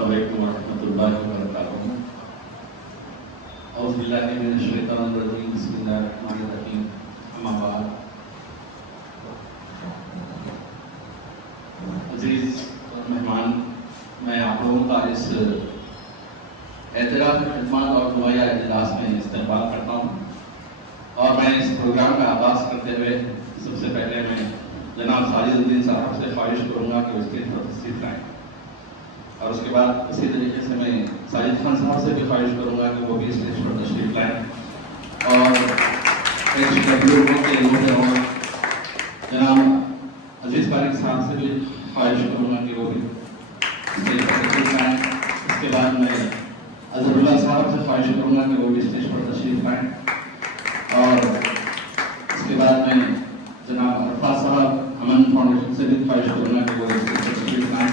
السلام علیکم ورحمۃ اللہ وبرکاتہ. اعوذ باللہ من الشیطان الرجیم. بسم اللہ الرحمن الرحیم. اما بعد. عزیز مہمان، میں آپ لوگوں کا اس اعتراف خدمات اور دعائیہ اجلاس میں استقبال کرتا ہوں، اور میں اس پروگرام کا آغاز کرتے ہوئے سب سے پہلے میں جناب ساجد الدین صاحب سے خواہش کروں گا کہ اس کی تشریف لائیں، اور اس کے بعد اسی طریقے سے میں ساجد خان صاحب سے بھی خواہش کروں گا کہ وہ بھی اسٹیج پر تشریف لائیں، اور جناب عزیز طارق صاحب سے بھی خواہش کروں گا کہ وہ بھی اسٹیج پر تشریف لائیں. اس کے بعد میں اظہر اللہ صاحب سے خواہش کروں گا کہ وہ بھی اسٹیج پر تشریف لائیں، اور اس کے بعد میں جناب عرفات صاحب امن فاؤنڈیشن سے بھی خواہش کروں گا کہ وہ اسٹیج پر تشریف لائیں،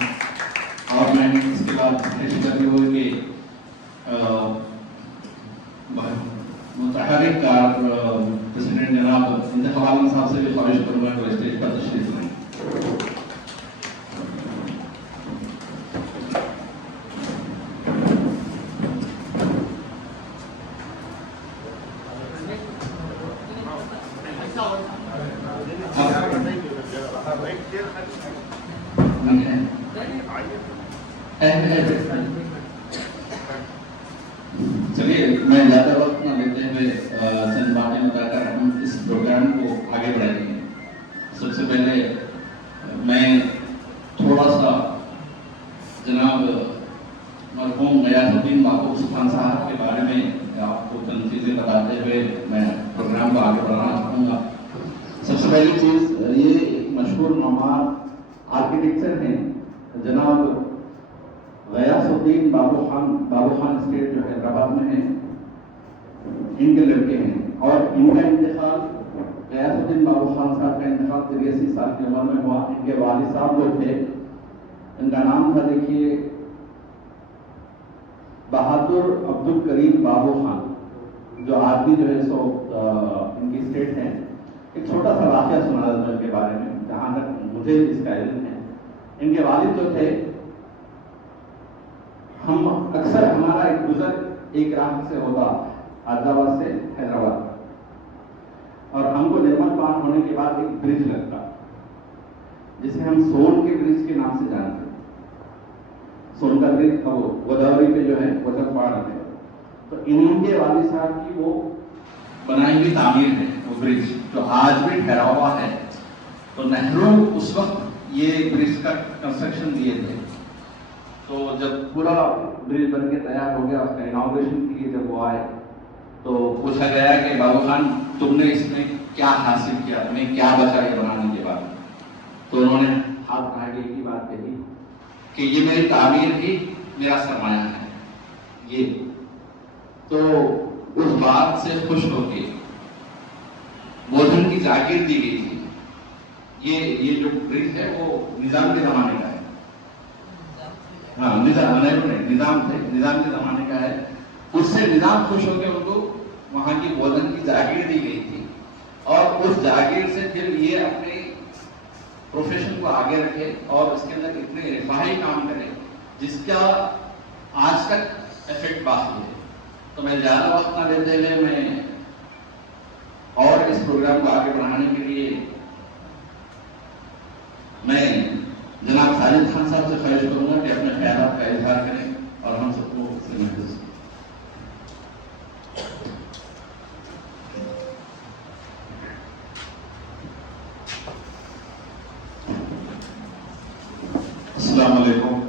اور میں اس کے بعد خواہش کرتے ہوئے کہ متحرک کار پریزیڈنٹ جناب انتخاب عالم صاحب سے بھی خواہش کروں گا کہ وہ اسٹیج پر تشریف لائیں. چلیے میں زیادہ وقت نہ لیتے ہوئے چند باتیں بتا کر ہم اس پروگرام کو آگے بڑھائیں گے. سب سے پہلے میں تھوڑا سا جناب مرحوم غیاث الدین بابو سلطان صاحب کے بارے میں آپ کو چند چیزیں بتاتے ہوئے میں پروگرام کو آگے بڑھانا چاہوں گا. سب سے پہلی چیز، یہ ایک مشہور معمار آرکیٹیکچر ہیں جناب غیاث الدین بابو خان اسٹیٹ جو حیدرآباد میں ہے، ان کے لڑکے ہیں، اور ان کا انتخاب غیاث الدین بابو خان صاحب کا انتخاب 83 سال کی عمر میں ہوا. ان کے والد صاحب جو تھے، ان کا نام تھا دیکھیے بہادر عبد الکریم بابو خان، جو آج بھی جو ہے سو ان کی اسٹیٹ ہے. ایک چھوٹا سا واقعہ سنا تھا ان کے بارے میں جہاں تک مجھے اس کا علم ہے. ان کے والد جو تھے، ہم اکثر ہمارا ایک گزر ایک راہ سے ہوتا حیدرآباد سے حیدرآباد، اور ہم کو نرمل پان ہونے کے بعد ایک برج لگتا جسے ہم سون کے برج کے نام سے جانتے ہیں. سون کا برج گوداوری پہ جو ہے وزن پاڑ ہے، تو ان کے والد صاحب کی وہ بنائی ہوئی تعمیر ہے وہ برج جو آج بھی ٹھہرا ہوا ہے. تو نہرو اس وقت یہ برج کا کنسٹرکشن دیے تھے. تو جب پورا برج بن کے تیار ہو گیا، اس کا اناگوریشن کے لیے جب وہ آئے تو پوچھا گیا کہ بابو خان تم نے اس میں کیا حاصل کیا، تمہیں کیا بچا یہ بنانے کے بعد؟ تو انہوں نے ہاتھ اٹھا کے ایک ہی بات کہی کہ یہ میری تعمیر ہی میرا سرمایہ ہے. یہ تو اس بات سے خوش ہو کے بودھن کی جاگیر دی گئی تھی. یہ جو برج ہے وہ نظام کے زمانے کا ہے. ہاں نظام کے زمانے کا ہے. اس سے نظام خوش ہو کے ان کو وہاں کی بودھن کی جاگیر دی گئی تھی، اور اس جاگیر سے پھر یہ اپنے پروفیشن کو آگے رکھے اور اس کے اندر اتنے رفاہی کام کرے جس کا آج تک ایفیکٹ باقی ہے. تو میں زیادہ وقت نہ لیتے ہوئے میں اور اس پروگرام کو آگے بڑھانے کے لیے میں جناب ساجد خان صاحب سے خواہش کروں گا کہ اپنے خیالات کا اظہار کریں اور ہم سب کو اس سے محفوظ. السلام علیکم.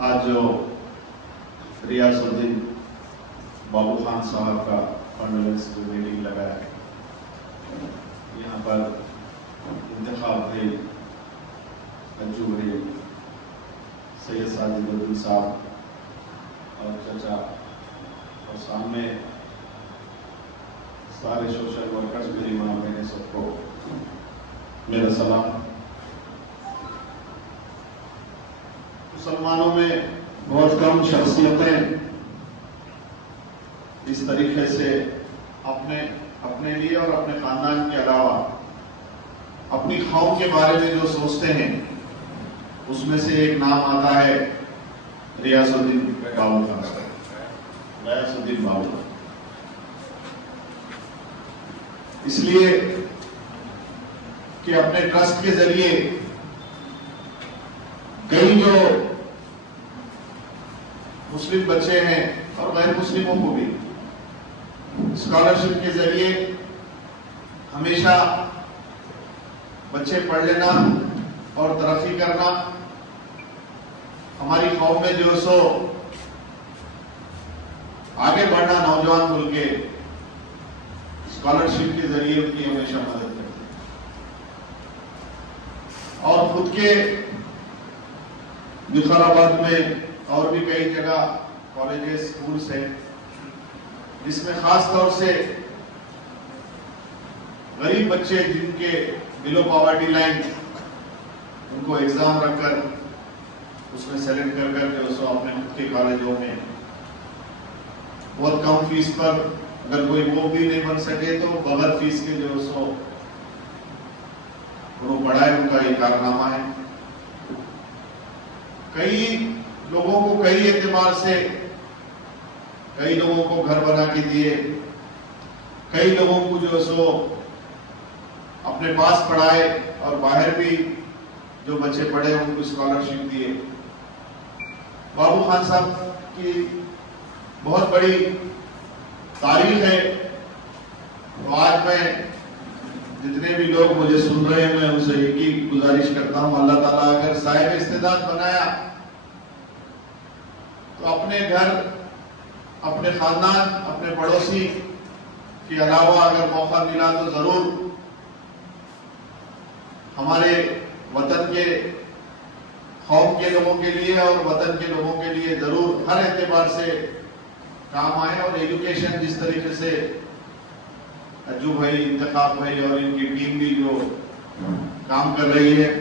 آج جو غیاث الدین بابو خان صاحب کا کنڈولنس میٹنگ لگا ہے، یہاں پر انتخاب بھائی انجو بھائی، سید ساجد الدین صاحب اور چچا، اور سامنے سارے سوشل ورکرز میری ماں بہنیں، سب کو میرا سلام. مسلمانوں میں بہت کم شخصیتیں اس طریقے سے اپنے لیے اور اپنے خاندان کے علاوہ اپنی قوم کے بارے میں جو سوچتے ہیں اس میں سے ایک نام آتا ہے ریاض الدین بابو خان صاحب، ریاض الدین بابو۔ اس لیے کہ اپنے ٹرسٹ کے ذریعے کئی جو مسلم بچے ہیں اور غیر مسلموں کو بھی اسکالرشپ کے ذریعے ہمیشہ بچے پڑھ لینا اور ترقی کرنا، ہماری قوم میں جو سو آگے بڑھنا، نوجوان مل کے اسکالرشپ کے ذریعے ان کی ہمیشہ مدد کرتے ہیں، اور خود کے وقار میں اور بھی کئی جگہ کالجز اسکولس ہیں جس میں خاص طور سے غریب بچے جن کے بلو پاورٹی لائن، ان کو ایگزام رکھ کر اس میں سلیکٹ کر کر جو سو اپنے خود کے کالجوں میں بہت کم فیس پر، اگر کوئی وہ بھی نہیں بن سکے تو بغیر فیس کے جو سو وہ پڑھائے، ان کا یہ کارنامہ ہے۔ کئی لوگوں کو کئی اعتبار سے، کئی لوگوں کو گھر بنا کے دیے، کئی لوگوں کو جو سو اپنے پاس پڑھائے، اور باہر بھی جو بچے پڑھے ان کو اسکالرشپ دیے۔ بابو خان صاحب کی بہت بڑی تاریخ ہے، تو آج میں جتنے بھی لوگ مجھے سن رہے ہیں میں ان سے ایک ہی گزارش کرتا ہوں، اللہ تعالیٰ اگر صاحب استعداد بنایا تو اپنے گھر، اپنے خاندان، اپنے پڑوسی کے علاوہ اگر موقع ملا تو ضرور ہمارے وطن کے، قوم کے لوگوں کے لیے اور وطن کے لوگوں کے لیے ضرور ہر اعتبار سے کام آئے۔ اور ایجوکیشن جس طریقے سے اجو بھائی، انتخاب بھائی اور ان کی ٹیم بھی جو کام کر رہی ہے،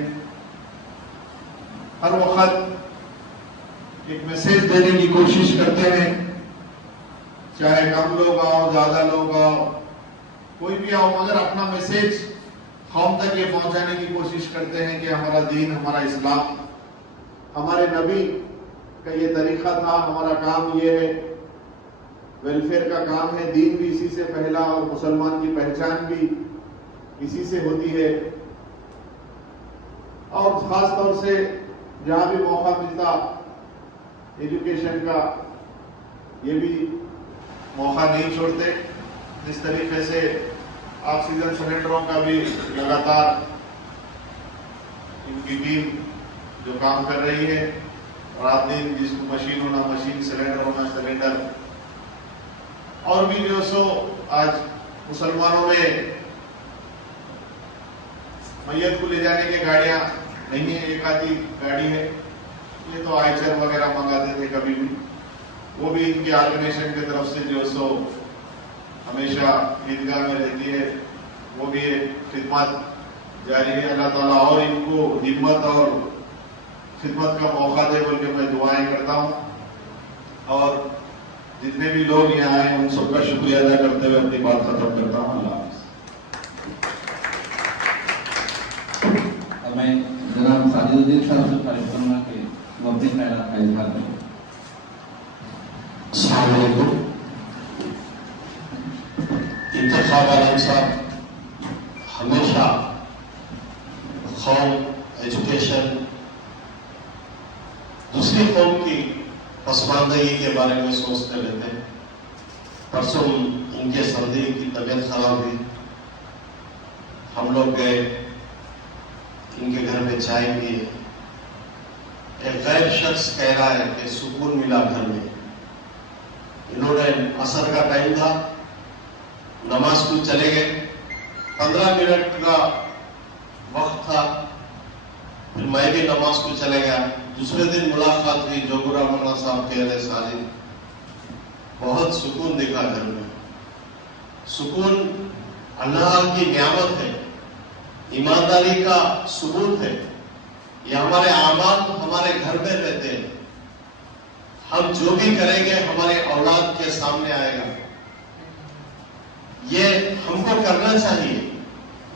ہر وقت ایک میسج دینے کی کوشش کرتے ہیں، چاہے کم لوگ آؤ، زیادہ لوگ آؤ، کوئی بھی آؤ، مگر اپنا میسج قوم تک یہ پہنچانے کی کوشش کرتے ہیں کہ ہمارا دین، ہمارا اسلام، ہمارے نبی کا یہ طریقہ تھا، ہمارا کام یہ ہے، ویلفیئر کا کام ہے، دین بھی اسی سے پہلا اور مسلمان کی پہچان بھی اسی سے ہوتی ہے۔ اور خاص طور سے جہاں بھی موقع ملتا ایجوکیشن کا، یہ بھی موقع نہیں چھوڑتے۔ جس طریقے سے آکسیجن سلنڈروں کا بھی لگاتار ان کی ٹیم جو کام کر رہی ہے، رات دن جس کو مشین ہونا مشین، سلنڈر ہونا سلنڈر، اور بھی جو سو آج مسلمانوں میں میت کو لے جانے کی گاڑیاں نہیں ہیں، ایک آدھی گاڑی ہے، یہ تو آئچر وغیرہ منگاتے تھے کبھی بھی، وہ بھی ان کی آرگنائزیشن کی طرف سے جو سو ہمیشہ عیدگاہ میں رہتی ہے، وہ بھی خدمات جاری ہے۔ اللہ تعالیٰ اور ان کو ہمت اور خدمت کا موقع دے بول کے میں دعائیں کرتا ہوں، اور جتنے بھی لوگ یہاں آئے ان سب کا شکریہ ادا کرتے ہوئے اپنی بات ختم کرتا ہوں۔ اللہ حافظ۔ میں جناب ساجد الدین صاحب سے خواہش کروں گا کہ وہ اپنے خیالات کا اظہار کریں۔ السلام علیکم۔ انتخاب عالم صاحب ہمیشہ قوم، ایجوکیشن، دوسری قوم کی پسماندگی کے بارے میں سوچتے رہتے ہیں۔ پرسوں ان کے سردی کی طبیعت خراب ہوئی، ہم لوگ گئے ان کے گھر میں چائے پیے، ایک غیر شخص کہہ رہا ہے کہ سکون ملا گھر میں۔ انہوں نے عصر کا ٹائم تھا، نماز کو چلے گئے، 15 منٹ کا وقت تھا، پھر میں بھی نماز کو چلے گیا۔ دوسرے دن ملاقات ہوئی، جوگر امرنا صاحب کہہ رہے ساجد بہت سکون دکھا گھر میں۔ سکون اللہ کی نعمت ہے، ایمانداری کا ثبوت ہے۔ یہ ہمارے اعمال ہمارے گھر میں رہتے ہیں، ہم جو بھی کریں گے ہمارے اولاد کے سامنے آئے گا، یہ ہم کو کرنا چاہیے،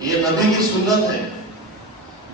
یہ نبی کی سنت ہے۔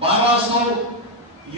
1200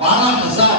12,000।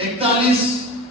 41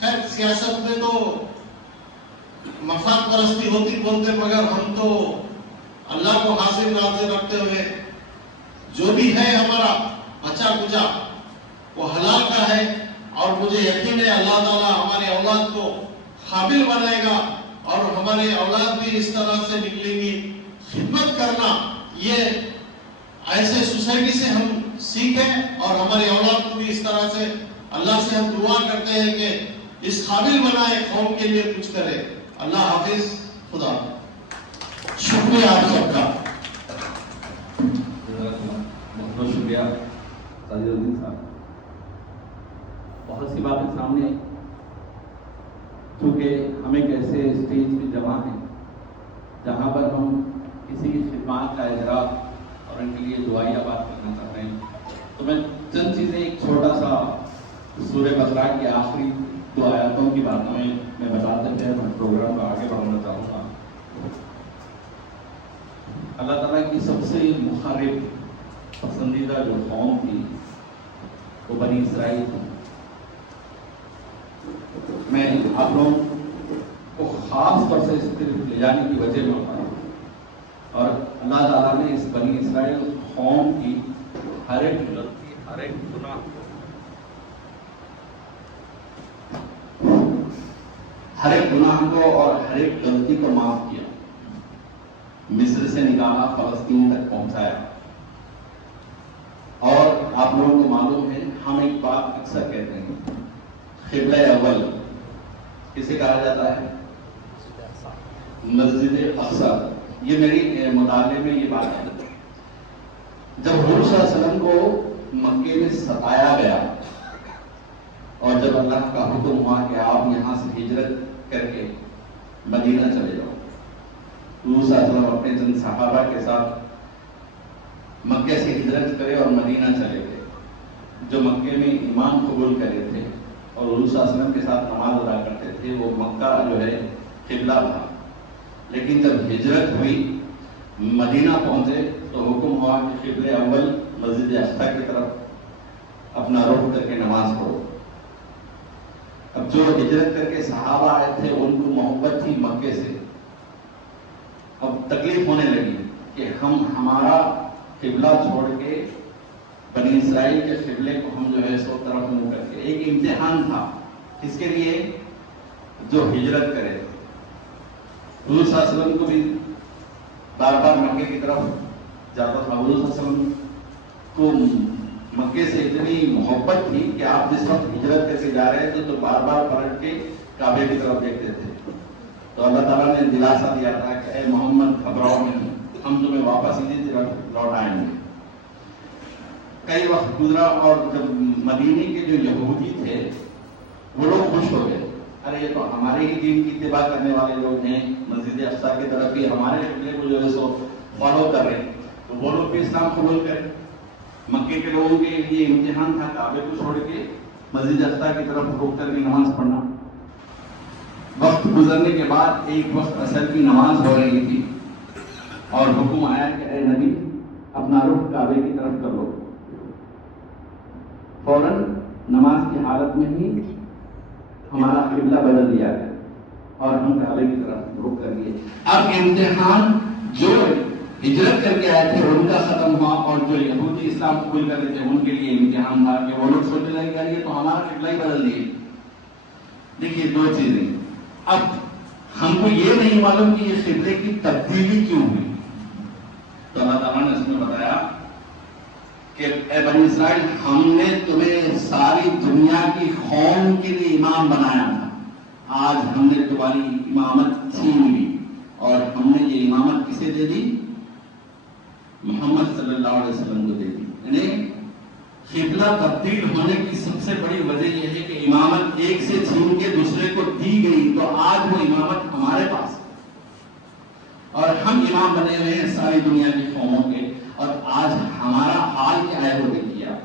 خیر سیاست میں تو مفاد پرستی ہوتی بولتے، مگر ہم تو اللہ کو حاضر ناظر رکھتے ہوئے جو بھی ہے ہمارا بچا کچا وہ حلال کا ہے، اور مجھے یقین ہے اللہ تعالیٰ ہمارے اولاد کو قابل بنائے گا، اور ہمارے اولاد بھی اس طرح سے نکلے گی۔ خدمت کرنا یہ ایسے سوسائٹی سے ہم سیکھیں، اور ہمارے اولاد کو بھی اس طرح سے اللہ سے ہم دعا کرتے ہیں کہ اس قابل بنائے، قوم کے لیے کچھ کرے۔ اللہ حافظ، خدا شکریہ آپ سب کا۔ بہت بہت شکریہ تاجر الدین صاحب۔ بہت سی باتیں سامنے آئی، کیونکہ ہم ایک ایسے اسٹیج پہ جمع ہیں جہاں پر ہم کسی کی خدمات کا اعتراف اور ان کے لیے دعائیہ بات کرنا چاہتے ہیں۔ تو میں چند چیزیں ایک چھوٹا سا سورہ بقرہ کی آخری 2 آیاتوں کی باتوں میں بتاتے ہوئے میں پروگرام کو آگے بڑھانا چاہوں گا۔ اللہ تعالیٰ کی سب سے مخرب پسندیدہ جو قوم تھی وہ بنی اسرائیل تھی۔ میں آپ لوگوں کو خاص طور سے اس طرف لے جانے کی وجہ میں بتاؤں، اور اللہ تعالیٰ نے اس بنی اسرائیل قوم کی ہر ایک غلطی، ہر ایک گناہ کو اور ہر ایک غلطی کو معاف کیا، مصر سے نکالا، فلسطین تک پہنچایا۔ اور آپ لوگوں کو معلوم ہے، ہم ایک بات اکثر کہتے ہیں، قبلہ اول کسے کہا جاتا ہے؟ مسجد اقصی۔ یہ میری مطالعے میں یہ بات ہے، جب حضور صلی اللہ علیہ وسلم کو مکے میں ستایا گیا اور جب اللہ کا حکم ہوا کہ آپ یہاں سے ہجرت کر کے مدینہ چلے جاؤ، حضور صلی اللہ علیہ وسلم اپنے چند صحابہ کے ساتھ مکے سے ہجرت کرے اور مدینہ چلے گئے۔ جو مکے میں ایمان قبول کرے تھے اور حضور صلی اللہ علیہ وسلم کے ساتھ نماز ادا کرتے تھے، وہ مکہ جو ہے قبلہ تھا۔ لیکن جب ہجرت ہوئی، مدینہ پہنچے تو حکم ہوا کہ قبلہ اول مسجد اقصی کی طرف اپنا رخ کر کے نماز پڑھو۔ اب جو ہجرت کر کے صحابہ آئے تھے ان کو محبت تھی مکے سے، اب تکلیف ہونے لگی کہ ہم ہمارا قبلہ چھوڑ کے بنی اسرائیل کے قبلے کو ہم جو ہے سو طرف منہ کر کے، ایک امتحان تھا اس کے لیے جو ہجرت کرے۔ حضور صلی اللہ علیہ وسلم کو بھی بار بار مکے کی طرف جاتا تھا۔ حضور صلی اللہ علیہ وسلم کو مکے سے اتنی محبت تھی کہ آپ جس وقت ہجرت کر کے جا رہے تھے تو بار بار پلٹ کے کعبے کی طرف دیکھتے تھے۔ تو اللہ تعالیٰ نے دلاسا دیا تھا کہ اے محمد گھبراؤ نہیں، ہم تمہیں واپس اسی طرف لوٹ آئیں گے۔ کئی وقت گزرا اور جب مدینے کے جو یہودی تھے وہ لوگ خوش ہو گئے، ارے یہ تو ہمارے ہی دین کی اتباع کرنے والے لوگ ہیں، مسجد اقصی کی طرف بھی ہمارے قبلے کو جو ہے سو فالو کر رہے ہیں، تو وہ لوگ بھی اسلام قبول کریں۔ مکے کے لوگوں کے لیے امتحان تھا کعبے کو چھوڑ کے مسجد اقصی کی طرف رک کر کے نماز پڑھنا۔ وقت گزرنے کے بعد ایک وقت عصر کی نماز ہو رہی تھی اور حکم آیا کہ اے نبی اپنا رخ کعبے کی طرف کر لو۔ فوراً نماز کی حالت میں ہی ہمارا قبلہ بدل دیا گیا اور ہم کعبے کی طرف رخ کر لیے۔ اب امتحان جو ہجرت کر کے آئے تھے ان کا ختم ہوا، اور جو یہودی اسلام قبول کر رہے تھے ان کے لیے امتحان تھا کہ وہ لوگ سوچنے لگے کہ یہ تو ہمارا قبلہ ہی بدل دیے۔ دیکھیے دو چیزیں، اب ہم کو یہ نہیں معلوم کہ یہ قبلے کی تبدیلی کیوں ہوئی، تو اللہ تعالیٰ نے اس میں بتایا کہ اے بنی اسرائیل، ہم نے تمہیں ساری دنیا کی قوم کے لیے امام بنایا تھا، آج ہم نے تمہاری امامت چھین لی، اور ہم نے یہ امامت کسے دے دی؟ محمد صلی اللہ علیہ وسلم کو دے دی۔ یعنی قبلہ تبدیل ہونے کی سب سے بڑی وجہ یہ ہے کہ امامت ایک سے چھین کے دوسرے کو دی گئی، تو آج وہ امامت ہمارے پاس اور ہم امام بنے ہوئے ہیں ساری دنیا کی قوموں کے۔ اور آج ہمارا حال کیا ہے وہ دیکھیے آپ،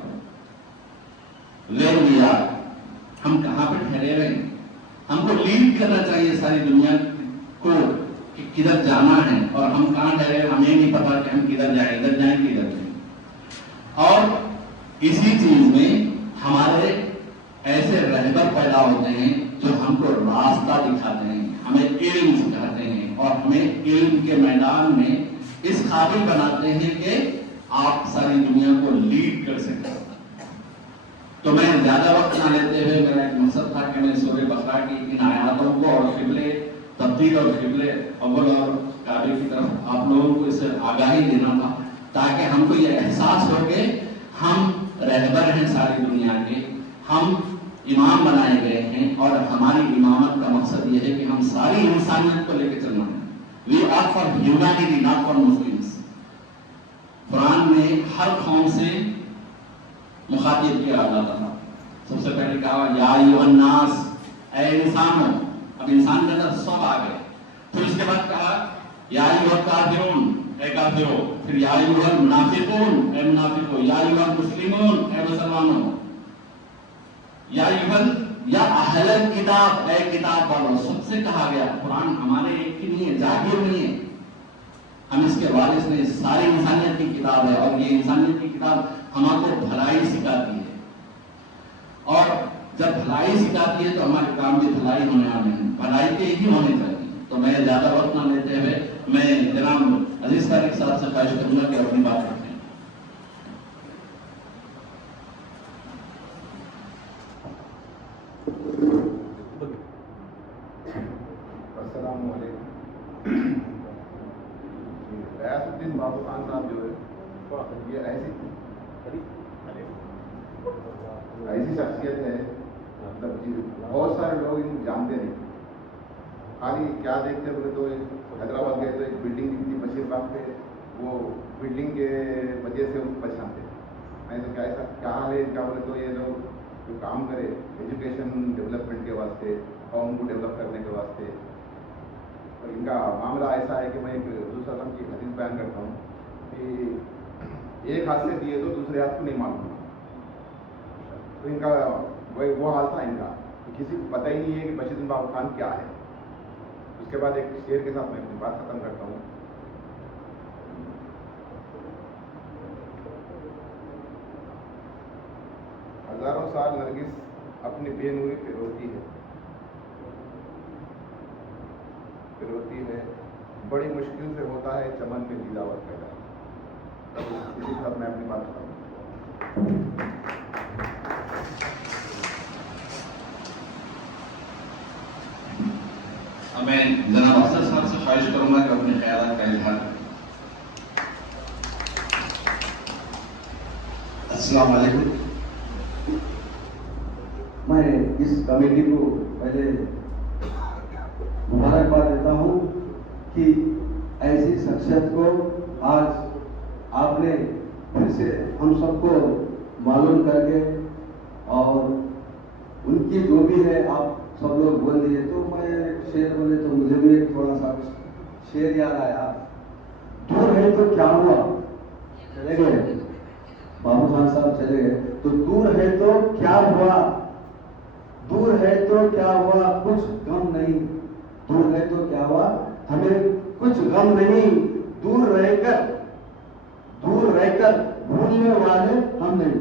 ہم کہاں پہ ٹھہرے ہوئے ہیں۔ ہم کو لیڈ کرنا چاہیے ساری دنیا کو کہ کدھر جانا ہے، اور ہم کہاں ٹھہرے ہمیں نہیں پتا کہ ہم کدھر جائیں، ادھر جائیں کہ ادھر جائیں۔ اور اسی چیز میں ہمارے ایسے رہبر پیدا ہوتے ہیں جو ہم کو راستہ دکھاتے ہیں، ہمیں علم سکھاتے ہیں اور ہمیں علم کے میدان میں اس قابل بناتے ہیں کہ آپ ساری دنیا کو لیڈ کر سکیں۔ تو میں زیادہ وقت نہ لیتے ہوئے میرا ایک مقصد تھا کہ میں سورہ بقرہ کی ان آیاتوں کو اور قبل تبدیل اور قبل اول اور کعبے کی طرف آپ لوگوں کو اس سے آگاہی دینا تھا، تاکہ ہم کو یہ احساس ہو کہ ہم رہبر ہیں ساری دنیا کے، ہم امام بنائے گئے ہیں اور ہماری امامت کا مقصد یہ ہے کہ ہم ساری انسانیت کو لے کے چلنا ہے۔ We are for humanity, not for Muslims۔ قرآن میں ہر قوم سے مخاطب کیا جاتا تھا۔ سب سے پہلے کہا یا ایھا الناس، اے انسانوں، اب انسان کے اندر سب آ گئے۔ پھر اس کے بعد کہا یا ایھا الکافرون، اے کافروں، پھر یا ایھا المنافقون، اے منافقوں، یا ایھا المسلمون، اے مسلمانوں، یا اہل الکتاب، اے کتاب والوں، سب سے کہا گیا۔ قرآن ہمارے ایک کی نہیں ہے، جاگیر نہیں ہے، ہم اس کے وارث نے، ساری انسانیت کی کتاب ہے اور یہ انسانیت کی کتاب ہمارے کو بھلائی سکھاتی ہے، اور جب بھلائی سکھاتی ہے تو ہمارے کام بھی بھلائی ہونے والے ہیں، بھلائی کے ہی ہونے چاہیے۔ تو میں زیادہ وقت نہ لیتے ہوئے میں جناب عزیز طارق صاحب سے خواہش کروں گا کہ اپنی بات رکھیں۔ السلام علیکم۔ غیاث الدین بابو خان صاحب جو ہے یہ ایسی شخصیت ہے، مطلب بہت سارے لوگ ان کو جانتے نہیں، خالی کیا دیکھتے بولے تو حیدرآباد گئے تو ایک بلڈنگ کی تھی بشیر باغ پہ، وہ بلڈنگ کے وجہ سے ان کو پہچانتے۔ میں تو ایسا کیا حال ہے کیا بولے تو یہ لوگ جو کام کرے ایجوکیشن ڈیولپمنٹ کے واسطے، قوم کو ڈیولپ کرنے کے واسطے، تو ان کا معاملہ ایسا ہے کہ میں ایک حضور صلی اللہ علیہ وسلم کی حدیث بیان کرتا ہوں کہ ایک ہاتھ سے دیے تو دوسرے ہاتھ کو نہیں معلوم۔ تو ان کا وہ حال تھا ان کا، کسی کو پتہ ہی نہیں ہے کہ بشیر الدین بابو خان کیا ہے۔ اس کے بعد ایک شعر کے ساتھ میں اپنی بات ختم کرتا ہوں۔ ہزاروں سال نرگس اپنی بے نوری پہ روتی ہے، بڑی مشکل سے ہوتا ہے چمن میں لیلاور پیدا۔ اسی کے ساتھ میں اپنی بات کروں۔ میں جناب افسر صاحب سے خواہش کروں گا کہ اپنے خیالات کا اظہار کریں۔ السلام علیکم۔ میں اس کمیٹی کو پہلے مبارکباد دیتا ہوں کہ ایسی شخصیت کو آج آپ نے پھر سے ہم سب کو معلوم کر کے، اور ان کی جو بھی ہے آپ سب لوگ بول دیے، تو میں شعر بولے تو مجھے بھی ایک تھوڑا سا شعر یاد آیا۔ دور ہے تو کیا ہوا، چلے گئے بابو خان صاحب چلے گئے، تو دور ہے تو کیا ہوا، دور ہے تو کیا ہوا کچھ غم نہیں، دور ہے تو کیا ہوا ہمیں کچھ غم نہیں، دور رہ کر بھولنے والے ہم نہیں،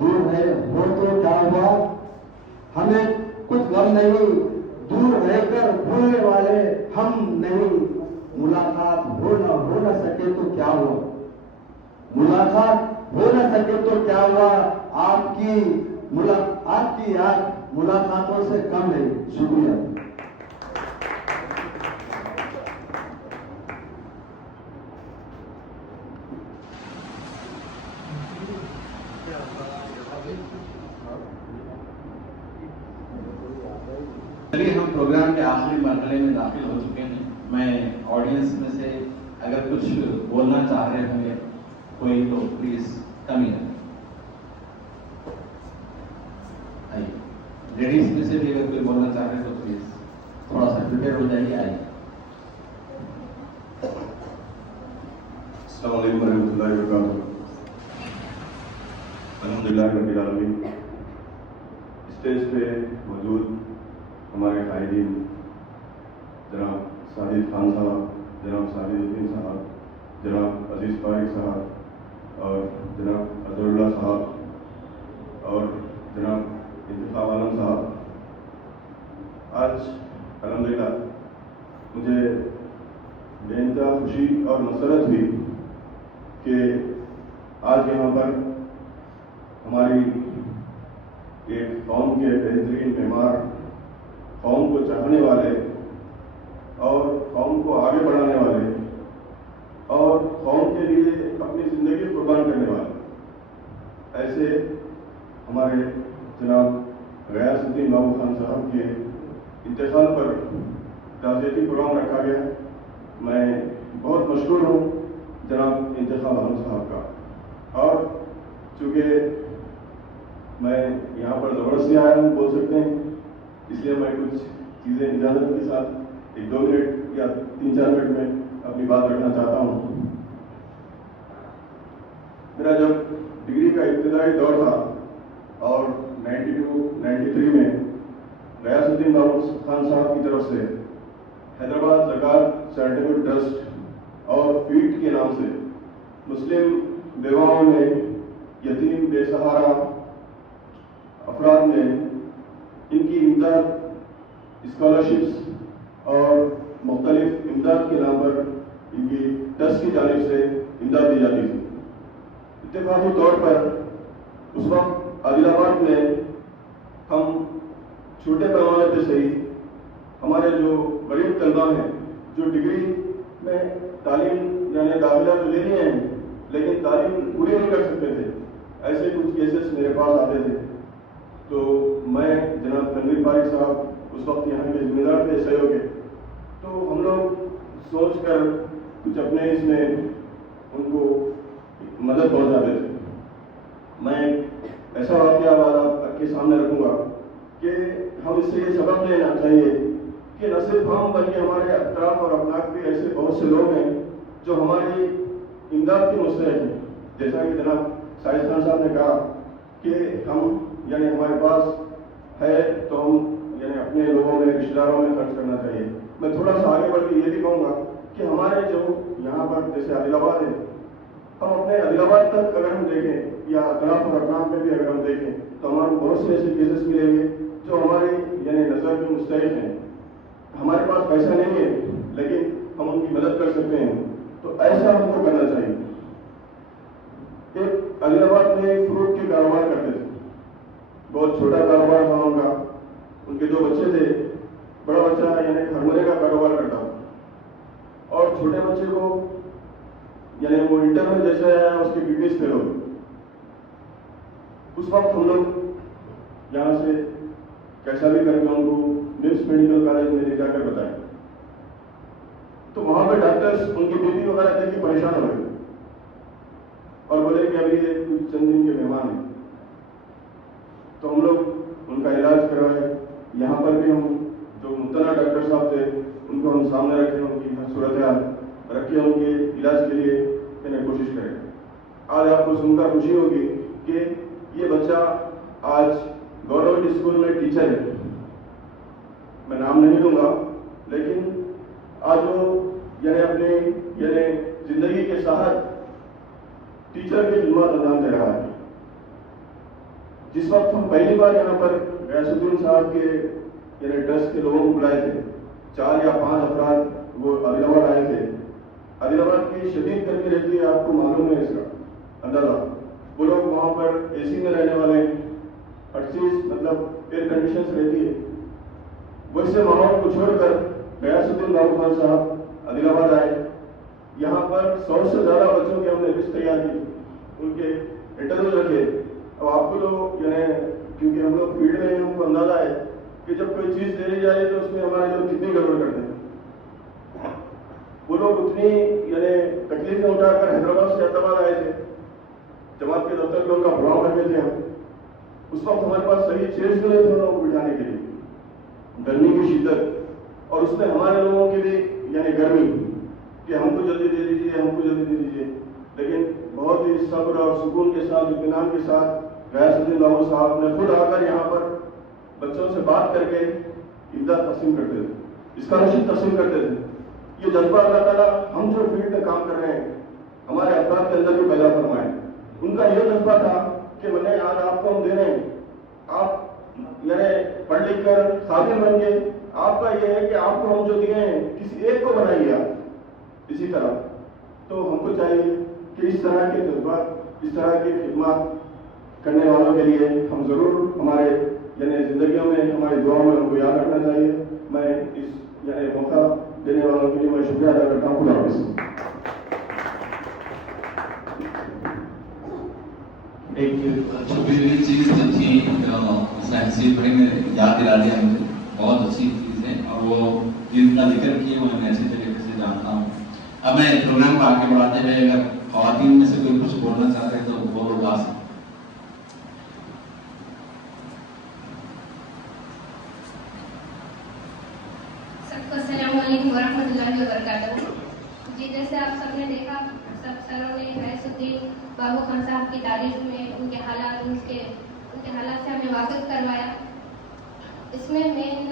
دور ہے ہو تو کیا ہوا ہمیں کچھ غم نہیں، دور رہ کر بھولنے والے ہم نہیں، ملاقات ہو نہ سکے تو کیا ہوا، ملاقات ہو نہ سکے تو کیا ہوا، آپ کی یاد ملاقاتوں سے کم نہیں۔ شکریہ۔ چلیے ہم پروگرام کے آخری مرحلے میں داخل ہو چکے ہیں۔ میں آڈینس میں سے اگر کچھ بولنا چاہ رہے ہوں گے کوئی تو پلیز کم ہی آئیے، لیڈیز میں سے بھی اگر کوئی بولنا چاہ رہے ہیں تو پلیز تھوڑا سا پریپیئر ہو جائیے، آئیے۔ السلام علیکم ورحمۃ اللہ وبرکاتہ۔ الحمدللہ رب العالمین۔ اسٹیج پہ موجود ہمارے قائدین جناب ساجد خان صاحب، جناب ساجد الدین صاحب، جناب عزیز طارق صاحب، اور جناب اظہر اللہ صاحب، اور جناب انتخاب عالم صاحب، خوشی اور مسرت ہوئی کہ آج یہاں پر ہماری ایک قوم کے بہترین معمار، قوم کو چاہنے والے اور قوم کو آگے بڑھانے والے اور قوم کے لیے اپنی زندگی قربان کرنے والے ایسے ہمارے جناب غیاث الدین بابو خان صاحب کے انتقال پر تعزیتی پروگرام رکھا گیا. میں بہت مشکور ہوں جناب انتخاب احمد صاحب کا، اور چونکہ میں یہاں پر زبردستی آیا ہوں بول سکتے ہیں، اس لیے میں کچھ چیزیں اجازت کے ساتھ 1-2 منٹ یا 3-4 منٹ میں اپنی بات رکھنا چاہتا ہوں. میرا جب ڈگری کا ابتدائی دور تھا اور 92-93 میں غیاث الدین بابو خان صاحب کی طرف سے حیدرآباد زکوٰۃ چیریٹیبل ٹرسٹ اور فیڈ کے نام سے مسلم بیواؤں میں، یتیم بے سہارا افراد میں ان کی امداد، اسکالرشپس اور مختلف امداد کے نام پر ان کی ٹرسٹ کی جانب سے امداد دی جاتی تھی. اتفاقی طور پر اس وقت عادل آباد میں ہم چھوٹے پیمانے پہ صحیح ہمارے جو غریب طلبا ہیں جو ڈگری میں تعلیم یعنی داخلہ تو لے لیے ہیں لیکن تعلیم پوری نہیں کر سکتے تھے، ایسے کچھ کیسز میرے پاس آتے تھے. تو میں جناب تنویر فاروق صاحب اس وقت یہاں کے ذمہ دار تھے سہیوگ کے، تو ہم لوگ سوچ کر کچھ اپنے اس میں ان کو مدد پہنچاتے تھے. میں ایسا واقعہ آپ کے سامنے رکھوں گا کہ ہم اس سے یہ سبق لینا چاہیے کہ نہ صرف ہم بلکہ ہمارے اطراف اور افلاق بھی ایسے بہت سے لوگ ہیں جو ہماری امداد کے مستحق ہیں. جیسا کہ جناب ساجد خان صاحب نے کہا کہ ہم یعنی ہمارے پاس ہے تو ہم یعنی اپنے لوگوں میں، رشتہ داروں میں خرچ کرنا چاہیے. میں تھوڑا سا آگے بڑھ کے یہ بھی کہوں گا کہ ہمارے جو یہاں پر جیسے عادل آباد ہے، ہم اپنے عادل آباد تک اگر ہم دیکھیں یا اطراف اور اقرام میں بھی اگر ہم دیکھیں تو ہمارے بہت سے ایسے کیسز ملیں گے جو ہمارے یعنی نظر کے مستحق ہیں. ہمارے پاس پیسہ نہیں ہے لیکن ہم ان کی مدد کر سکتے ہیں، تو ایسا ہم کو کرنا چاہیے. ایک عادل آباد میں ایک فروٹ کے کاروبار کرتے تھے، بہت چھوٹا کاروبار تھا ان کا. ان کے 2 بچے تھے، بڑا بچہ یعنی ہرمونے کا کاروبار کرتا تھا اور چھوٹے بچے کو یعنی وہ انٹر میں جیسے آیا اس کی کڈنیز فیل ہو گئی. اس وقت ہم لوگ یہاں سے کیسا بھی کر کے ان کو نمس میڈیکل کالج میں لے جا کر بتائیں تو وہاں پہ ڈاکٹرز ان کی بیٹی وغیرہ دیکھ کے پریشان ہو گئے اور بولے کہ ابھی یہ کچھ چند دن کے مہمان ہیں. تو ہم لوگ ان کا علاج کروائے. یہاں پر بھی ہم جو مبتلا ڈاکٹر صاحب تھے ان کو ہم سامنے رکھے، ان کی صورتحال رکھ کے ان کے علاج کے لیے یعنی کوشش کریں. آج آپ کو سن کر خوشی ہوگی کہ یہ بچہ آج گورنمنٹ اسکول میں ٹیچر ہے. میں نام نہیں لوں گا لیکن آج وہ یعنی اپنی یعنی زندگی کے ساتھ ٹیچر کی خدمات انجام دے رہا ہے. جس وقت ہم پہلی بار یہاں پر غیاث الدین صاحب کے یعنی ٹرسٹ کے لوگوں کو بلائے تھے، 4 یا 5 افراد وہ عادل آباد آئے تھے. عادل آباد کی شدید گرمی رہتی ہے، آپ کو معلوم ہے اس کا اندازہ. وہ لوگ وہاں پر اے سی میں رہنے والے، ہر چیز مطلب ایئر کنڈیشنز رہتی ہے. ویسے ماحول کو چھوڑ کر غیاث الدین بابو خان صاحب عادل آباد آئے. یہاں پر 100 سے زیادہ بچوں کے ہم نے لسٹ تیار کی، ان کے انٹرویو رکھے. اب آپ کو تو یعنی کیونکہ ہم لوگ فیلڈ میں ہیں، ہم کو اندازہ ہے کہ جب کوئی چیز دے دی جائے تو اس میں ہمارے لوگ کتنی گڑبڑ کرتے ہیں. وہ لوگ اتنی یعنی تکلیفیں اٹھا کر حیدرآباد سے احمدآباد آئے تھے. جماعت کے دفتر میں ان کا پروگرام رکھے تھے ہم. اس وقت ہمارے پاس صحیح چیئرز ملے تھے ان لوگوں کو بٹھانے کے لیے. گرمی کی شدت اور اس میں ہمارے لوگوں کی بھی یعنی گرمی کہ ہم کو جلدی دے دیجیے، ہم کو جلدی دے دیجیے. لیکن بہت ہی صبر اور سکون کے ساتھ، اطمینان کے ساتھ غیاث الدین بابو صاحب نے خود آ کر یہاں پر بچوں سے بات کر کے امداد تقسیم کرتے تھے، اسکالرشپ تقسیم کرتے تھے. یہ جذبہ اللہ تعالیٰ ہم جو فیلڈ میں کام کر رہے ہیں ہمارے افراد کے اندر بھی پیدا فرمائے. ان کا یہ جذبہ تھا کہ میں نے آج آپ کو ہم دے رہے ہیں، آپ یعنی پڑھ لکھ کر قابل بن گئے. آپ کا یہ ہے کہ آپ کو ہم جو دیے ہیں کسی ایک کو بنائیے. آپ اسی اسی طرح تو ہم کو چاہیے کہ اس طرح کے جذبات, اس طرح کی خدمات کرنے والوں کے لیے ہم ضرور ہمارے یعنی زندگیوں میں, ہماری دعاؤں میں ہم کو یاد رکھنا چاہیے. میں اس یعنی موقع دینے والوں کے لیے میں شکریہ ادا کرتا ہوں. خدا حافظ. ایک چھوٹی سی چیز جو تھی حسین بھائی نے یاد دلا دیا مجھے, بہت اچھی چیز ہے, اور وہ جن کا ذکر کیے وہ میں اچھی طریقے سے جانتا ہوں. اب میں پروگرام کو آگے بڑھاتے ہوئے اگر خواتین میں سے کوئی کچھ بولنا چاہتے ہیں تو وہ لوگ آ سکتے. السلام علیکم ورحمۃ اللہ وبرکاتہ. جی جیسے آپ سب نے دیکھا, سب سروں نے حیث الدین بابو خان صاحب کی تعریف میں ان کے حالات سے ہمیں واقف کروایا. اس میں مین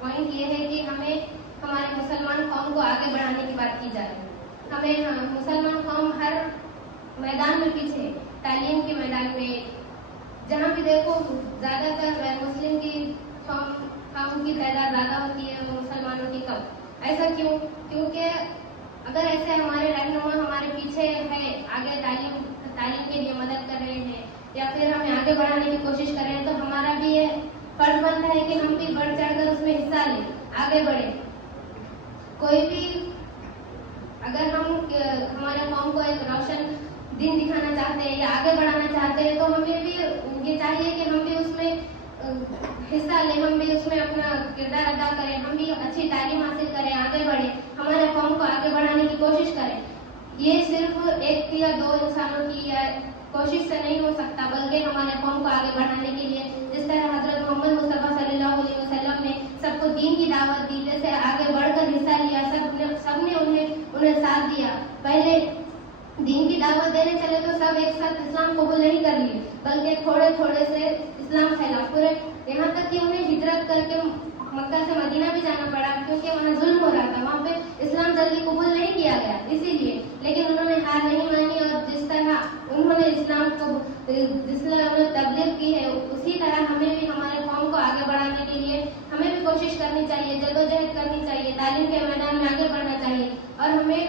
پوائنٹ یہ ہے کہ ہمیں ہمارے مسلمان قوم کو آگے بڑھانے کی بات کی جائے. ہمیں مسلمان قوم ہر میدان میں پیچھے, تعلیم کے میدان میں, جہاں بھی دیکھو زیادہ تر غیر مسلم کی قوم کی تعداد زیادہ ہوتی ہے, وہ مسلمانوں کی کم. ایسا کیوں؟ کیونکہ اگر ایسے ہمارے رہنما ہمارے پیچھے ہے, آگے تعلیم کے لیے مدد کر رہے ہیں یا پھر ہمیں آگے بڑھانے کی کوشش کر رہے ہیں, تو ہمارا بھی یہ فرض بنتا ہے کہ ہم بھی بڑھ چڑھ کر اس میں حصہ لیں, آگے بڑھیں. کوئی بھی اگر ہم ہمارے قوم کو ایک روشن دن دکھانا چاہتے ہیں یا آگے بڑھانا چاہتے ہیں, تو ہمیں بھی یہ چاہیے کہ ہم بھی اس میں حصہ لیں, ہم بھی اس میں اپنا کردار ادا کریں, ہم بھی اچھی تعلیم حاصل کریں, آگے بڑھیں, ہمارے قوم کو آگے بڑھانے کی کوشش کریں. یہ صرف ایک یا دو انسانوں کی کوشش سے نہیں ہو سکتا, بلکہ ہمارے قوم کو آگے بڑھانے کے لیے جس طرح حضرت محمد مصطفیٰ صلی اللہ علیہ وسلم نے سب کو دین کی دعوت دی, جیسے آگے بڑھ کر حصہ لیا, سب نے انہیں ساتھ دیا. پہلے دین کی دعوت دینے چلے تو سب ایک ساتھ اسلام قبول نہیں کر لیے, بلکہ تھوڑے تھوڑے سے اسلام پھیلا, پورے یہاں تک کہ انہیں ہجرت کر کے مکہ سے مدینہ بھی جانا پڑا, کیونکہ وہاں ظلم ہو رہا تھا, وہاں پہ اسلام جلدی قبول نہیں کیا گیا اسی لیے. لیکن انہوں نے ہار نہیں مانی, اور جس طرح انہوں نے اسلام کو تبلیغ کی ہے, اسی طرح ہمیں بھی ہمارے قوم کو آگے بڑھانے کے لیے ہمیں بھی کوشش کرنی چاہیے, جدوجہد کرنی چاہیے, تعلیم کے میدان میں آگے بڑھنا چاہیے, اور ہمیں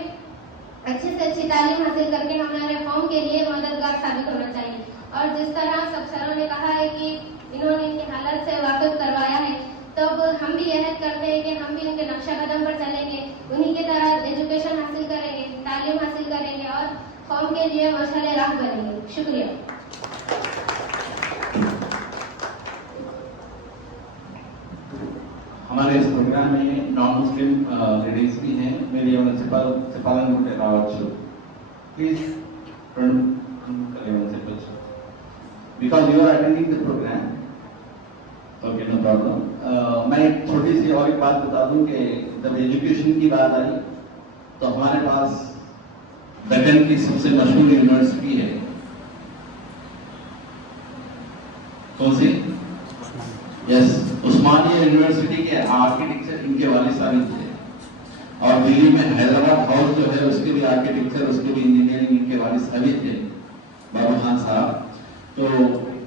اچھی سے اچھی تعلیم حاصل کر کے ہمارے قوم کے لیے مددگار ثابت ہونا چاہیے. اور جس طرح سب سروں نے کہا ہے کہ انہوں نے ان کی حالت سے واقف کروایا ہے, تو اب ہم بھی عہد کرتے ہیں کہ ہم بھی ان کے نقشہ قدم پر چلیں گے, انہی کی طرح ایجوکیشن حاصل کریں گے, تعلیم حاصل کریں گے, اور قوم کے لیے مشعل راہ بنیں گے. شکریہ. ہمارے اس پروگرام میں نان مسلم لیڈیز بھی ہیں. میری سپالن Gote Raut show please because you are attending the programme. Okay, no problem. میں ایک چھوٹی سی اور ایک بات بتا دوں کہ جب ایجوکیشن کی بات آئی تو ہمارے پاس دکن کی سب سے مشہور یونیورسٹی ہے, کون سی؟ یس, عثمانیہ یونیورسٹی کے آرکیٹیکچر ان کے والد صاحب تھے, اور دلی میں حیدرآباد ہاؤس جو ہے اس کے بھی آرکیٹیکچر, اس کے بھی انجینئرنگ ان کے والد صاحب تھے, بابو خان صاحب. تو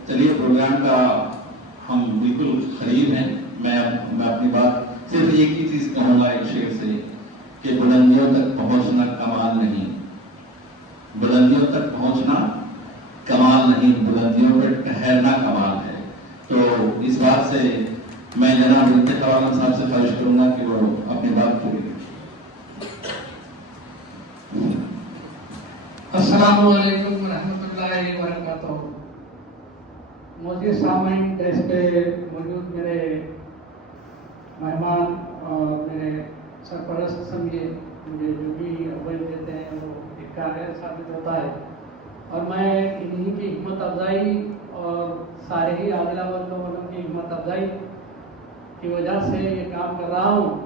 چلیے پروگرام کا ہم بالکل قریب ہیں. میں اپنی بات صرف ایک ہی چیز کہوں گا ایک شعر سے کہ بلندیوں تک پہنچنا کمال نہیں, بلندیوں تک پہنچنا کمال نہیں, بلندیوں پر ٹھہرنا کمال ہے. تو اس بات سے میں جناب انتخاب عالم صاحب سے خواہش کروں گا کہ وہ اپنی بات پوری کریں. السلام علیکم ورحمۃ اللہ وبرکاتہ. مجھے سامعین ڈیسک پہ موجود میرے مہمان اور میرے سرپرست سمجھے, مجھے جو بھی اول دیتے ہیں وہ ایک کاغذ ثابت ہوتا ہے, اور میں انہی کی ہمت افزائی اور سارے ہی عادل آباد والوں کی ہمت افزائی کی وجہ سے یہ کام کر رہا ہوں.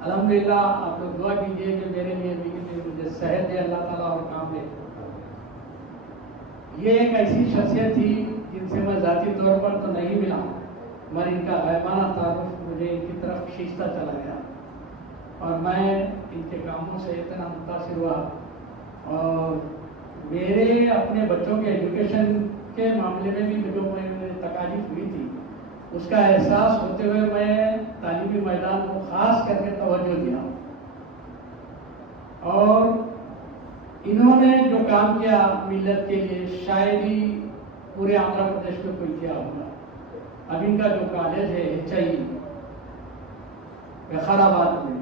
الحمدللہ آپ لوگ دعا کیجیے کہ میرے لیے بھی مجھے صحت دے اللہ تعالیٰ اور کام دے. یہ ایک ایسی شخصیت تھی جن سے میں ذاتی طور پر تو نہیں ملا, مگر ان کا غیبانہ تعارف مجھے ان کی طرف کھینچتا چلا گیا, اور میں ان کے کاموں سے اتنا متاثر ہوا, اور میرے اپنے بچوں کے ایجوکیشن کے معاملے میں بھی جو مجھے تکالیف ہوئی تھی اس کا احساس ہوتے ہوئے میں تعلیمی میدان کو خاص کر کے توجہ دیا. اور انہوں نے جو کام کیا ملت کے لیے شاید ہی پورے آندھرا پردیش میں کوئی کیا ہوگا. اب ان کا جو کالج ہے HI وقارآباد میں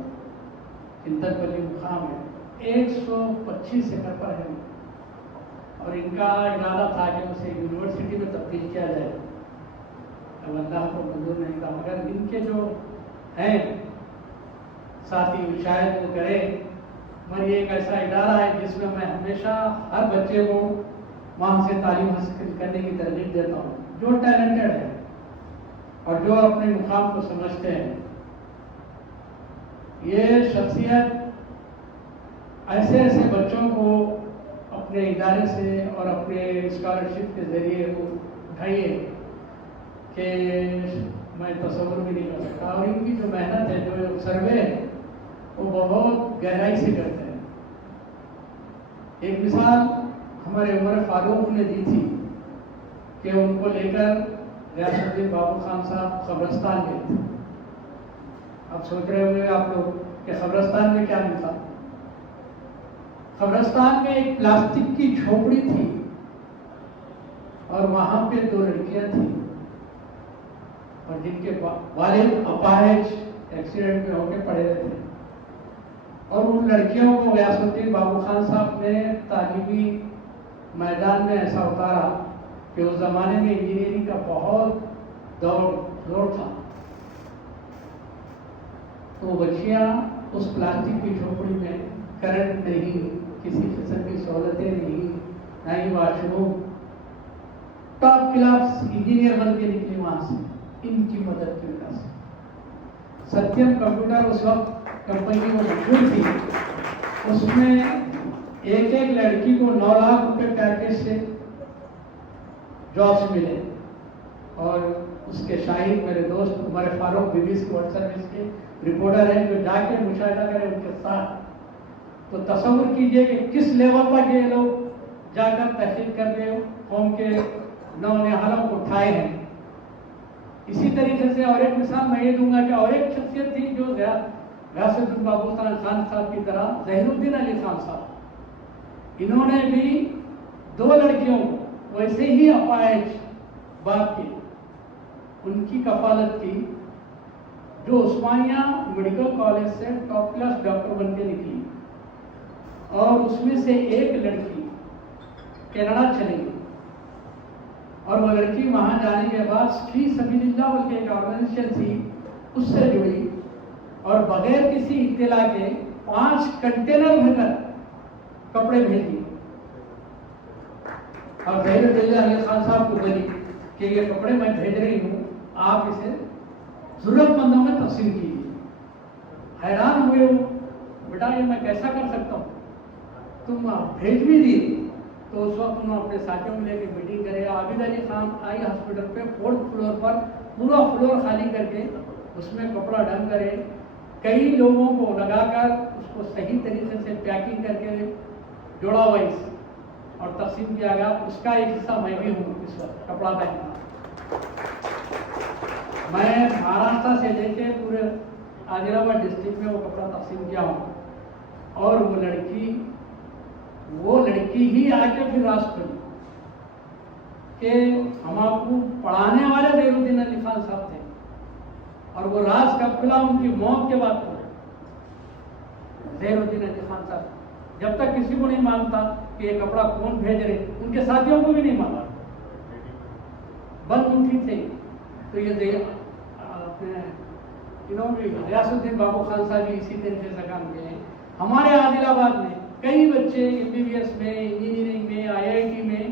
چنتن پلی مقام ہے 125 ایکڑ پر ہے اور ان کا ارادہ تھا کہ اسے یونیورسٹی میں تبدیل کیا جائے. اب اللہ کو منظور نہیں تھا مگر ان کے جو ہیں ساتھی شاید وہ کرے. مگر یہ ایک ایسا ادارہ ہے جس میں میں ہمیشہ ہر بچے کو وہاں سے تعلیم حاصل کرنے کی ترغیب دیتا ہوں جو ٹیلنٹڈ ہے اور جو اپنے مقام کو سمجھتے ہیں. یہ شخصیت ایسے ایسے بچوں کو اپنے ادارے سے اور اپنے اسکالرشپ کے ذریعے وہ اٹھائی ہے کہ میں تصور بھی نہیں کر سکتا. اور ان کی جو محنت ہے جو سروے ہے وہ بہت گہرائی سے کرتے ہیں. ایک مثال ہمارے عمر فاروق نے دی تھی کہ ان کو لے کر غیاث الدین بابو خان صاحب قبرستان گئے تھے. اب سوچ رہے ہوئے آپ لوگ کہ قبرستان میں کیا ملتا. قبرستان میں ایک پلاسٹک کی جھوپڑی تھی اور وہاں پہ 2 لڑکیاں تھیں اور جن کے والد اپاہج ایکسیڈنٹ میں ہو کے پڑے رہے تھے. اور ان لڑکیوں کو غیاث الدین بابو خان صاحب نے تعلیمی میدان میں ایسا اتارا کہ اس زمانے میں انجینئرنگ کا بہت دور تھا. تو وہ بچیاں اس پلاسٹک کی جھوپڑی میں کرنٹ نہیں, کسی قسم کی سہولتیں نہیں, نہ ہی washroom, top class engineer بن کے نکلی وہاں سے ان کی مدد کی وجہ سے. ستیم کمپیوٹر اس وقت کمپنی وہ مشہور تھی. اس میں ایک لڑکی کو 9 لاکھ روپے پیکیج سے جابس ملے اور اس کے شاہد میرے دوست عمر فاروق BBC کے واٹس سروس کے رپورٹر ہیں جو جا کے مشاہدہ کرے ان کے ساتھ. تو تصور کیجئے کہ کس لیول پر یہ لوگ جا کر تحقیق کر کے قوم کے نونہالوں کو اٹھائے ہیں. اسی طریقے سے اور ایک مثال میں یہ دوں گا کہ اور ایک شخصیت تھی جو غیاث الدین بابو خان صاحب کی طرح ظہیر الدین علی خان صاحب. انہوں نے بھی 2 لڑکیوں کو ویسے ہی اپاہج باپ کی ان کی کفالت کی جو عثمانیہ میڈیکل کالج سے ٹاپ کلاس ڈاکٹر بن کے نکلی. اور اس میں سے ایک لڑکی کینیڈا چلی گئی اور وہ لڑکی وہاں جانے کے بعد فی سبیل اللہ بلکہ ایک آرگنائزیشن تھی اس سے جڑی اور بغیر کسی اطلاع کے 5 کنٹینر بھر کر کپڑے بھیج دیے. اور ظہیر الدین علی خان صاحب کو بولی کہ یہ کپڑے میں بھیج رہی ہوں, آپ اسے ضرورت مندوں میں تقسیم کیجیے. حیران ہوئے ہو بیٹا یہ میں کیسا کر سکتا ہوں, تم بھیج بھی دیے. تو اس وقت انہوں نے اپنے ساتھیوں میں لے کے میٹنگ کرے. عابد علی خان آئی ہاسپٹل پہ 4th فلور پر پورا فلور خالی کر کے اس میں کپڑا ڈھنگ کرے, کئی لوگوں کو لگا کر اس کو صحیح طریقے سے پیکنگ کر کے جوڑا وائز اور تقسیم کیا گیا. اس کا ایک حصہ میں بھی ہوں اس وقت کپڑا پہننا. میں مہاراشٹر سے لے کے پورے عادل آباد ڈسٹرکٹ میں وہ کپڑا تقسیم کیا ہوں. اور وہ لڑکی ہی آ کے پھر راز کری کہ ہم آپ کو پڑھانے والے ظہیر الدین علی خان صاحب تھے اور وہ راز کب کھلا ان کی موت کے بعد کھلا. ظہیر الدین علی خان صاحب جب تک کسی کو نہیں مانتا کہ یہ کپڑا کون بھیج رہے, ان کے ساتھیوں کو بھی نہیں مانا, بند اٹھی تھے. تو یہ غیاث الدین بابو خان صاحب بھی اسی طریقے سے کام کیے ہیں. ہمارے عادل آباد میں کئی بچے MBBS میں, انجینئرنگ میں, IIT میں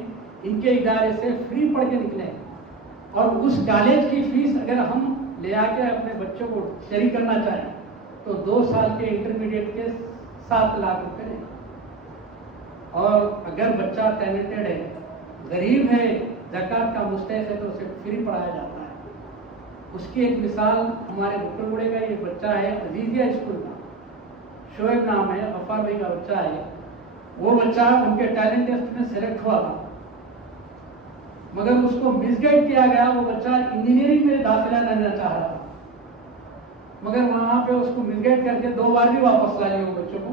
ان کے ادارے سے فری پڑھ کے نکلے ہیں. اور اس کالج کی فیس اگر ہم لے آ کے اپنے بچوں کو شریک کرنا چاہیں تو 2 سال کے انٹرمیڈیٹ کے 7 لاکھ روپے. اور اگر بچہ ٹیلنٹڈ ہے, غریب ہے, زکوٰۃ کا مستحق ہے تو اسے فری پڑھایا جاتا ہے. اس کی ایک مثال ہمارے بکر گڑے کا یہ بچہ ہے عزیزیہ اسکول کا, شعیب نام ہے, غفار بھائی کا بچہ ہے. وہ بچہ ان کے ٹیلنٹ ٹیسٹ میں سلیکٹ ہوا تھا مگر اس کو مس گائیڈ کیا گیا. وہ بچہ انجینئرنگ میں داخلہ لینا چاہ رہا تھا مگر وہاں پہ اس کو مس گائیڈ کر کے 2 بار بھی واپس لا لیا وہ بچوں کو.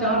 4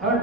3rd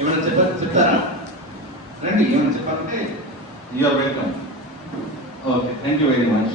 ఏమైనా చెప్తారా రండి, ఏమైనా చెప్పాలంటే you are welcome. Okay, thank you very much.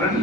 రండి,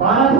12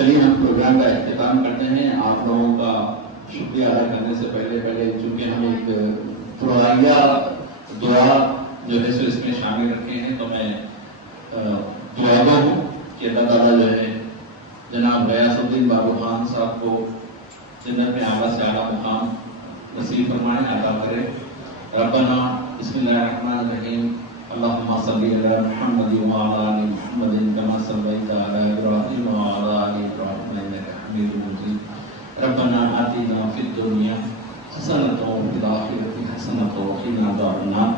چلیے ہم پروگرام کا اختتام کرتے ہیں. آپ لوگوں کا شکریہ ادا کرنے سے پہلے چونکہ ہم ایک پروائیہ دعا جو ہے سو اس میں شامل رکھے ہیں، تو میں دعا گو ہوں کہ اللہ تعالیٰ جو ہے جناب غیاث الدین بابو خان صاحب کو جنت میں اعلیٰ سے اعلیٰ مقام نصیب فرمائے، عطا کرے. ربنا بسم اللہ الرحمن الرحیم اللہم صلی علی محمد وعلی آل محمد کما صلیت علی ابراہیم وعلی آل ابراہیم انک حمید مجید. ربنا آتنا فی الدنیا حسنۃ وفی الآخرۃ حسنۃ وقنا عذاب النار.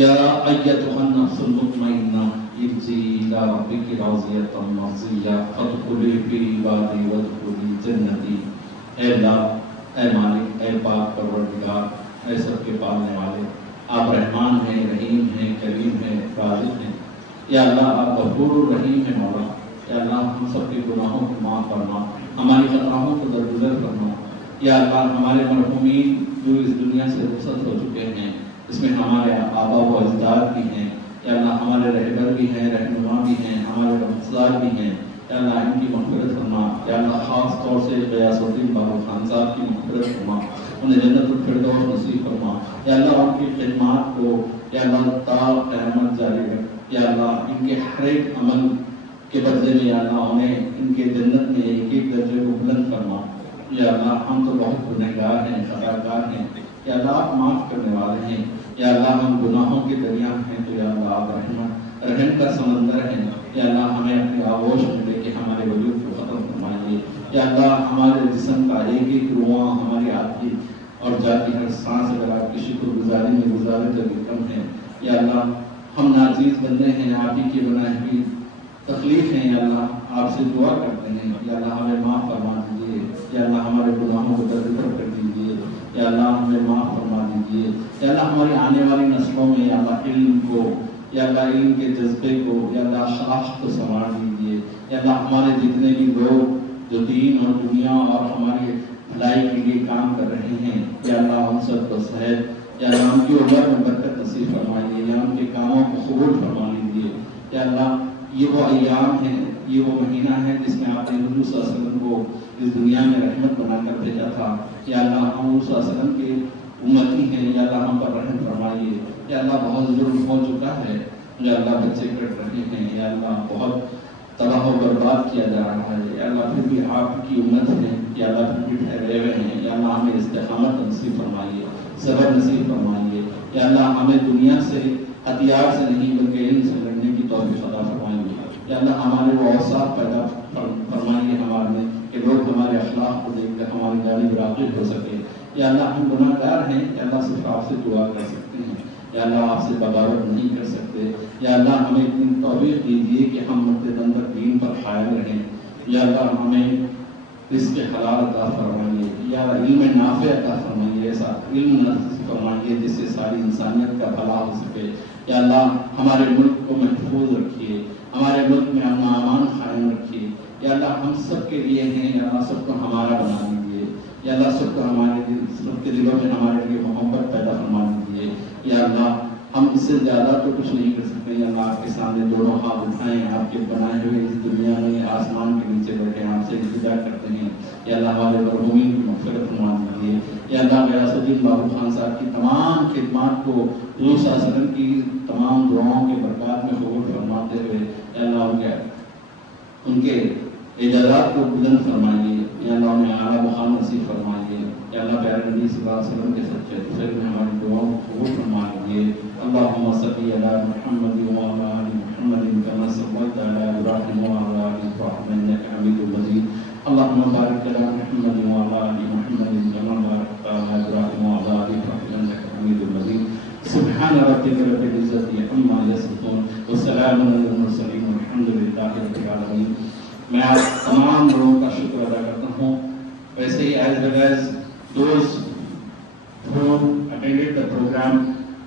یا ایتها النفس المطمئنہ ارجعی الی ربک راضیۃ مرضیہ فادخلی فی عبادی وادخلی جنتی. اے اللہ، اے مالک، اے پاک پروردگار، اے سب کے پالنے والے، آپ رحمان ہیں، رحیم ہیں، کریم ہیں، رازق ہیں. یا اللہ آپ غفور الرحیم ہیں مولا. یا اللہ ہم سب کے گناہوں کو معاف فرما، ہماری خطاؤں کو درگزر فرما. یا اللہ ہمارے مرحومین جو اس دنیا سے رخصت ہو چکے ہیں، اس میں ہمارے آبا و اجداد بھی ہیں. یا اللہ ہمارے رہبر بھی ہیں، رہنما بھی ہیں، ہمارے رمضدار بھی ہیں. یا اللہ ان کی مغفرت فرما. یا اللہ خاص طور سے غیاث الدین بابو خان صاحب کی مغفرت فرما، انہیں جنت الفردوس نصیب فرما. یا اللہ ان کی خدمات کو یا اللہ تا قیامت جاری رکھ. یا اللہ ان کے ہر ایک عمل کے بدلے میں یا اللہ انہیں ان کے جنت میں ایک ایک درجے کو بلند فرما. یا اللہ ہم تو بہت گنہگار ہیں، خطاکار ہیں. یا اللہ آپ معاف کرنے والے ہیں. یا اللہ ہم گناہوں کے دریا ہیں، تو یا اللہ آپ رحم کا سمندر ہیں. یا اللہ ہمیں اپنے آغوش میں لے کے ہمارے وجود کو ختم فرمائیے. یا اللہ ہمارے جسم کا ایک ایک رواں، ہماری آتی اور جاتی ہر سانس اگر آپ کی شکر گزاری میں گزارے تو کم ہے. یا اللہ ہم ناچیز بندے ہیں، آپ ہی کی بنائی ہوئی تخلیق ہیں. یا اللہ آپ سے دعا کرتے ہیں، یا اللہ ہمیں معاف فرما دیجیے. یا اللہ ہمارے گناہوں کو درگزر کر دیجیے. یا اللہ ہمیں معاف فرما دیجیے. یا اللہ ہماری آنے والی نسلوں میں یا اللہ علم کو، یا اللہ علم کے جذبے کو، یا اللہ شاخ کو سنوار دیجیے. یا اللہ ہمارے جتنے بھی لوگ جو دین اور دنیا اور ہماری بھلائی کے لیے کام کر رہے ہیں، یا اللہ ہم سب کو صحت، یا اللہ ان کی عمر میں برکت نصیب فرمائیے. یا ان کے کاموں کو قبول فرما لیجیے. یا اللہ یہ وہ ایام ہیں، یہ وہ مہینہ ہے جس میں آپ نے حضور صلی اللہ علیہ وسلم کو اس دنیا میں رحمت بنا کر بھیجا تھا. یا اللہ ہم حضور صلی اللہ علیہ وسلم کے امتی ہیں. یا اللہ ہم پر رحم فرمائیے. یا اللہ بہت ظلم ہو چکا ہے، یا اللہ بچے کٹ رہے ہیں. یا اللہ بہت تباہ و برباد کیا جا رہا ہے. یا اللہ پھر بھی آپ کی امت ہے. یا اللہ پھر بھی ٹھہرے ہوئے ہیں. یا اللہ ہمیں استقامت نصیب فرمائیے، صبر نصیب فرمائیے. یا اللہ ہمیں دنیا سے ہتھیار سے نہیں بلکہ علم سے لڑنے کی توفیق عطا فرمائیے. یا اللہ ہمارے وہ اوصاف پیدا فرمائیے ہمارے میں کہ لوگ ہمارے اخلاق کو دیکھ کر ہماری جانب راغب ہو سکے. یا اللہ ہم گناہ گار ہیں، یا اللہ صرف آپ سے دعا کر سکتے ہیں. یا اللہ آپ سے بغاوت نہیں کر سکتے. یا اللہ ہمیں اتنی توفیق دیجیے کہ ہم مقتدن پر دین پر قائم رہیں. یا اللہ ہمیں رزق حلال عطا فرمائیے. یا علم نافع عطا فرمائیے، ایسا علم نصیب فرمائیے جس سے ساری انسانیت کا بھلا ہو سکے. یا اللہ ہمارے ملک کو محفوظ رکھیے، ہمارے ملک میں امن و امان قائم رکھیے. یا اللہ ہم سب کے لیے ہیں، یا اللہ سب کو ہمارا بنا دیجیے. یا اللہ سب کو سب کے دلوں میں ہمارے لیے محبت پیدا فرما دیجیے. یا اللہ ہم اس سے زیادہ تو کچھ نہیں کر سکتے. یا اللہ آپ کے سامنے دونوں ہاتھ اٹھائیں، آپ کے بنائے ہوئے اس دنیا میں آسمان کے نیچے بیٹھے آپ سے التجا کرتے ہیں. یا اللہ ہمارے مرحومین کی مغفرت فرما دیجیے. یا اللہ غیاث الدین بابو خان صاحب کی تمام خدمات کو حضور صلی اللہ علیہ وسلم کی تمام دعاؤں کے برکات میں قبول فرماتے ہوئے یا اللہ ان کے اعجازات کو بلند فرمائیے. یا اللہ انہیں اعلیٰ مقام نصیب فرمائیے. یا اللہ پیارے نبی صلی اللہ علیہ وسلم کے سچے طفیل میں ہماری دعاؤں کو قبول فرما لیجیے. اللہم صلی علی محمد وعلی آل محمد کما صلیت علی ابراہیم وعلی آل ابراہیم انک حمید مجید. اللہم بارک علی محمد وعلی آل محمد کما بارکت علی ابراہیم وعلی آل ابراہیم انک حمید مجید. سبحان ربک رب العزت عما یصفون وسلام علی المرسلین والحمد للہ رب العالمین. میں آپ تمام لوگوں کا شکر ادا کرتا ہوں. ویسے ہی as well as those who attended the program,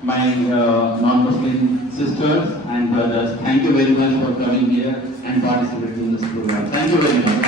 my non-Muslim sisters and brothers, thank you very much for coming here and participating in this program. Thank you very much.